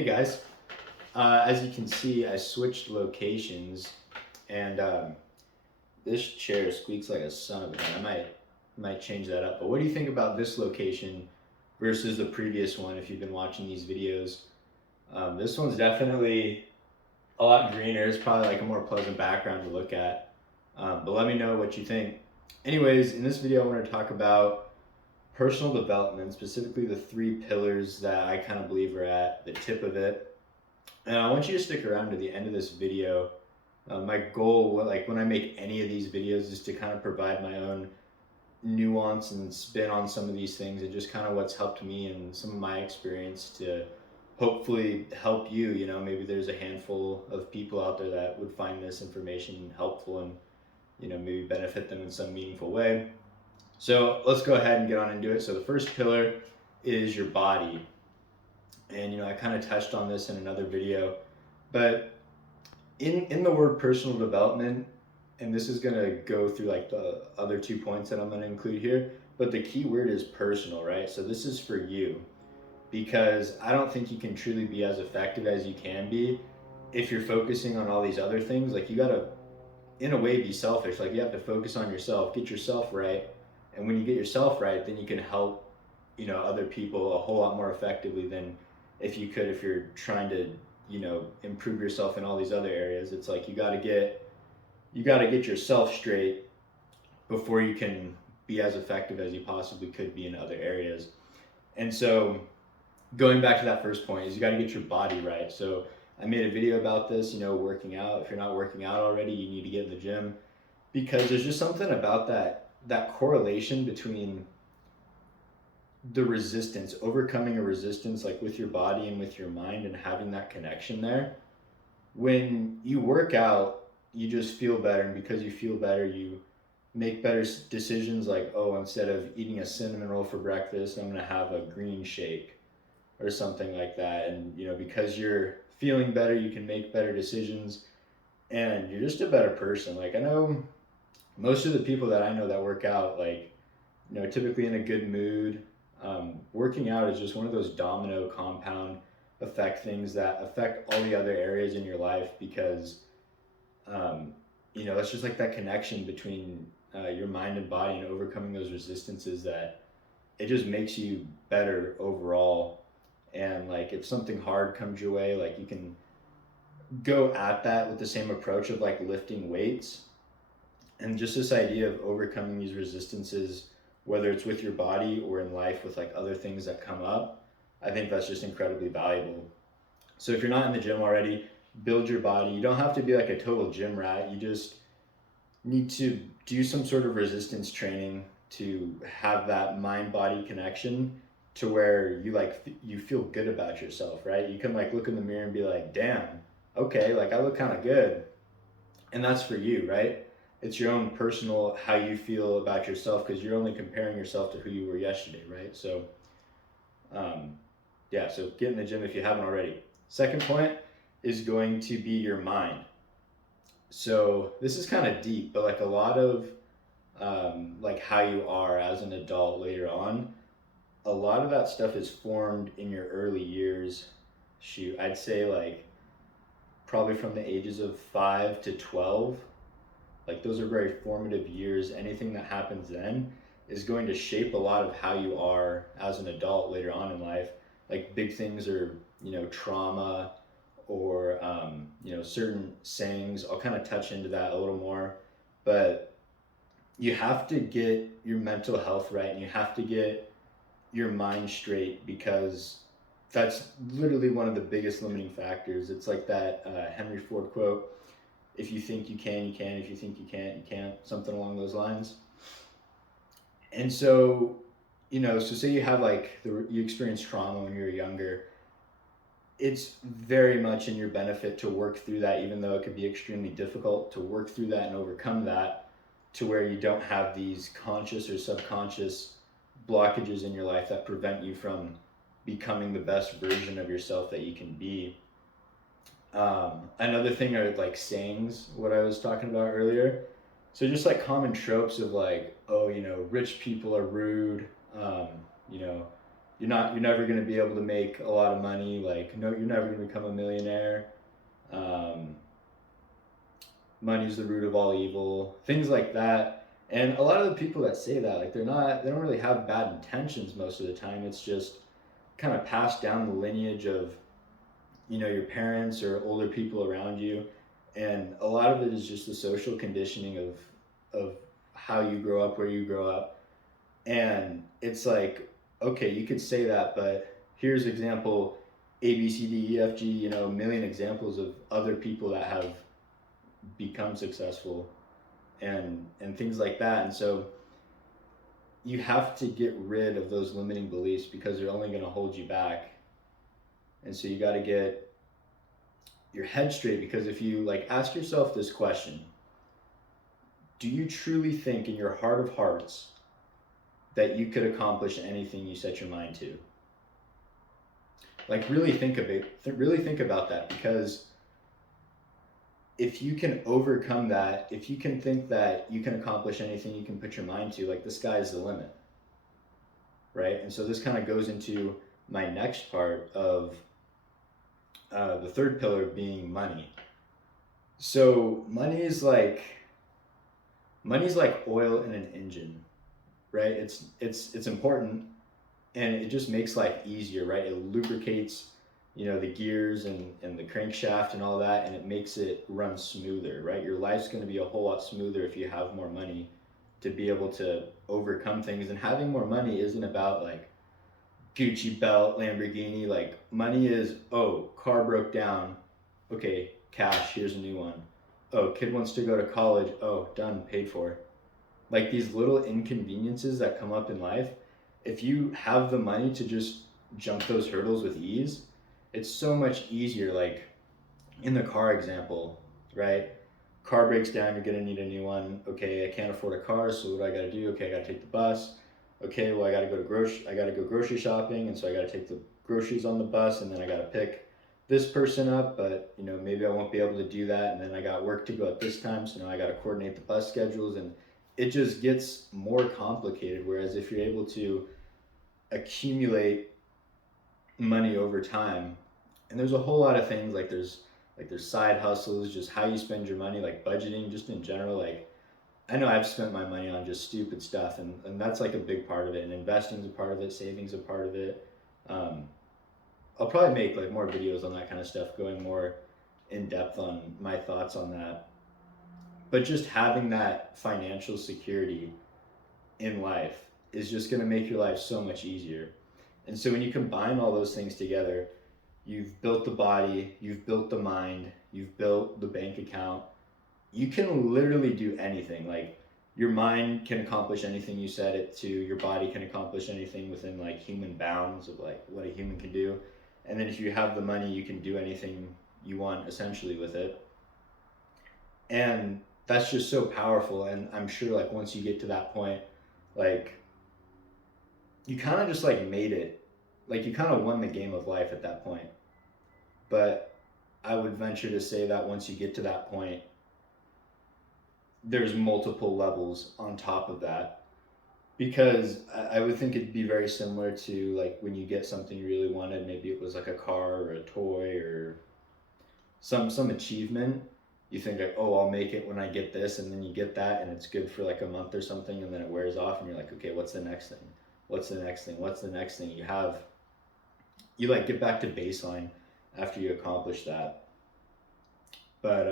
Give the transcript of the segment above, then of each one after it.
Hey guys, as you can see, I switched locations, and this chair squeaks like a son of a gun. I might change that up. But what do you think about this location versus the previous one? If you've been watching these videos, this one's definitely a lot greener. It's probably like a more pleasant background to look at. But let me know what you think. Anyways, in this video, I want to talk about personal development, specifically the three pillars that I kind of believe are at the tip of it. And I want you to stick around to the end of this video. My goal, like when I make any of these videos, is to kind of provide my own nuance and spin on some of these things and just kind of what's helped me and some of my experience to hopefully help you. Maybe there's a handful of people out there that would find this information helpful and, maybe benefit them in some meaningful way. So let's go ahead and get on into it. So the first pillar is your body. And I kind of touched on this in another video, but in the word personal development, and this is going to go through like the other 2 points that I'm going to include here, but the key word is personal, right? So this is for you, because I don't think you can truly be as effective as you can be if you're focusing on all these other things. Like, you got to, in a way, be selfish. Like, you have to focus on yourself, get yourself right, and when you get yourself right, then you can help other people a whole lot more effectively than if you're trying to improve yourself in all these other areas. It's like you got to get yourself straight before you can be as effective as you possibly could be in other areas. And so, going back to that first point, is you got to get your body right. So I made a video about this, working out. If you're not working out already, you need to get in the gym, because there's just something about that correlation between the resistance, overcoming a resistance, like with your body and with your mind, and having that connection there. When you work out, you just feel better, and because you feel better, you make better decisions. Like, oh, instead of eating a cinnamon roll for breakfast, I'm going to have a green shake or something like that. And because you're feeling better, you can make better decisions, and you're just a better person. Like, I know most of the people that I know that work out, like, typically in a good mood. Working out is just one of those domino compound effect things that affect all the other areas in your life, because it's just like that connection between your mind and body, and overcoming those resistances, that it just makes you better overall. And like, if something hard comes your way, like, you can go at that with the same approach of like lifting weights, and just this idea of overcoming these resistances, whether it's with your body or in life with like other things that come up. I think that's just incredibly valuable. So if you're not in the gym already, build your body. You don't have to be like a total gym rat. You just need to do some sort of resistance training to have that mind body connection, to where you feel good about yourself, right? You can like look in the mirror and be like, damn, okay, like I look kind of good. And that's for you, right? It's your own personal how you feel about yourself, because you're only comparing yourself to who you were yesterday, right? So yeah, so get in the gym if you haven't already. Second point is going to be your mind. So this is kind of deep, but like a lot of like how you are as an adult later on, a lot of that stuff is formed in your early years. Shoot, I'd say like probably from the ages of 5 to 12. Like, those are very formative years. Anything that happens then is going to shape a lot of how you are as an adult later on in life. Like, big things are, trauma, or, certain sayings. I'll kind of touch into that a little more. But you have to get your mental health right, and you have to get your mind straight, because that's literally one of the biggest limiting factors. It's like that Henry Ford quote: if you think you can, you can. If you think you can't, you can't. Something along those lines. And so, so say you have like you experience trauma when you're younger. It's very much in your benefit to work through that, even though it could be extremely difficult to work through that and overcome that, to where you don't have these conscious or subconscious blockages in your life that prevent you from becoming the best version of yourself that you can be. Another thing are like sayings, what I was talking about earlier. So just like common tropes of like, oh, rich people are rude, you know, you're never going to be able to make a lot of money. Like, no, you're never going to become a millionaire. Um, Money's the root of all evil. Things like that. And a lot of the people that say that, like, they don't really have bad intentions most of the time. It's just kind of passed down the lineage of, your parents or older people around you. And a lot of it is just the social conditioning of how you grow up, where you grow up. And it's like, okay, you could say that, but here's example A, B, C, D, E, F, G, a million examples of other people that have become successful and things like that. And so you have to get rid of those limiting beliefs because they're only going to hold you back. And so you got to get your head straight, because if you like ask yourself this question, do you truly think in your heart of hearts that you could accomplish anything you set your mind to? Like, really think of it. Really think about that, because if you can overcome that, if you can think that you can accomplish anything you can put your mind to, like, the sky's the limit, right? And so this kind of goes into my next part of the third pillar being money. So money's like oil in an engine, right? It's important, and it just makes life easier, right? It lubricates, the gears and the crankshaft and all that, and it makes it run smoother, right? Your life's going to be a whole lot smoother if you have more money to be able to overcome things. And having more money isn't about like Gucci belt, Lamborghini. Like, money is, oh, car broke down, okay, cash, here's a new one. Oh, kid wants to go to college, oh, done, paid for. Like, these little inconveniences that come up in life, if you have the money to just jump those hurdles with ease, it's so much easier. Like, in the car example, right? Car breaks down, you're gonna need a new one. Okay, I can't afford a car, so what do I gotta do? Okay, I gotta take the bus. Okay, well, I gotta go grocery shopping, and so I gotta take the groceries on the bus, and then I gotta pick this person up, but maybe I won't be able to do that, and then I got work to go at this time, so now I gotta coordinate the bus schedules, and it just gets more complicated. Whereas if you're able to accumulate money over time, and there's a whole lot of things, like there's side hustles, just how you spend your money, like budgeting, just in general. Like, I know I've spent my money on just stupid stuff, and that's like a big part of it. And investing's a part of it, saving's a part of it. Um, I'll probably make like more videos on that kind of stuff, going more in depth on my thoughts on that. But just having that financial security in life is just going to make your life so much easier. And so when you combine all those things together, you've built the body, you've built the mind, you've built the bank account. You can literally do anything. Like, your mind can accomplish anything you set it to, your body can accomplish anything within like human bounds of like what a human can do. And then if you have the money, you can do anything you want essentially with it. And that's just so powerful. And I'm sure like once you get to that point, like, you kind of just like made it. Like, you kind of won the game of life at that point. But I would venture to say that once you get to that point, there's multiple levels on top of that, because I would think it'd be very similar to like when you get something you really wanted. Maybe it was like a car or a toy or some achievement. You think like, oh, I'll make it when I get this, and then you get that, and it's good for like a month or something, and then it wears off, and you're like, okay, what's the next thing? What's the next thing? What's the next thing? You like get back to baseline after you accomplish that. But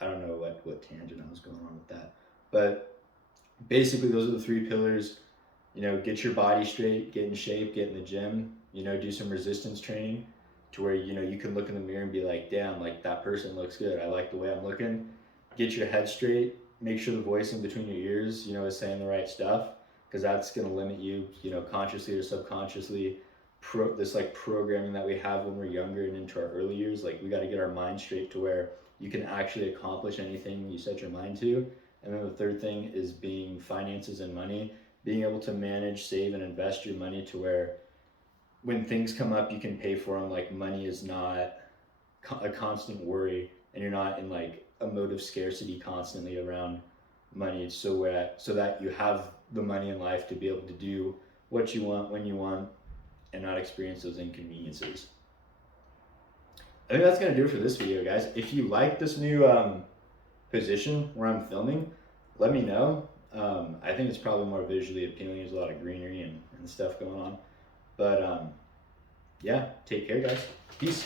I don't know what tangent I was going on with that. But basically, those are the three pillars. Get your body straight, get in shape, get in the gym, do some resistance training to where, you can look in the mirror and be like, damn, like that person looks good. I like the way I'm looking. Get your head straight. Make sure the voice in between your ears, is saying the right stuff, because that's going to limit you, consciously or subconsciously. This like programming that we have when we're younger and into our early years, like, we got to get our mind straight to where you can actually accomplish anything you set your mind to. And then the third thing is being finances and money, being able to manage, save, and invest your money to where when things come up, you can pay for them. Like, money is not a constant worry, and you're not in like a mode of scarcity constantly around money. So that you have the money in life to be able to do what you want when you want and not experience those inconveniences. I think that's gonna do it for this video, guys. If you like this new position where I'm filming, let me know. I think it's probably more visually appealing. There's a lot of greenery and stuff going on. But yeah, take care, guys. Peace.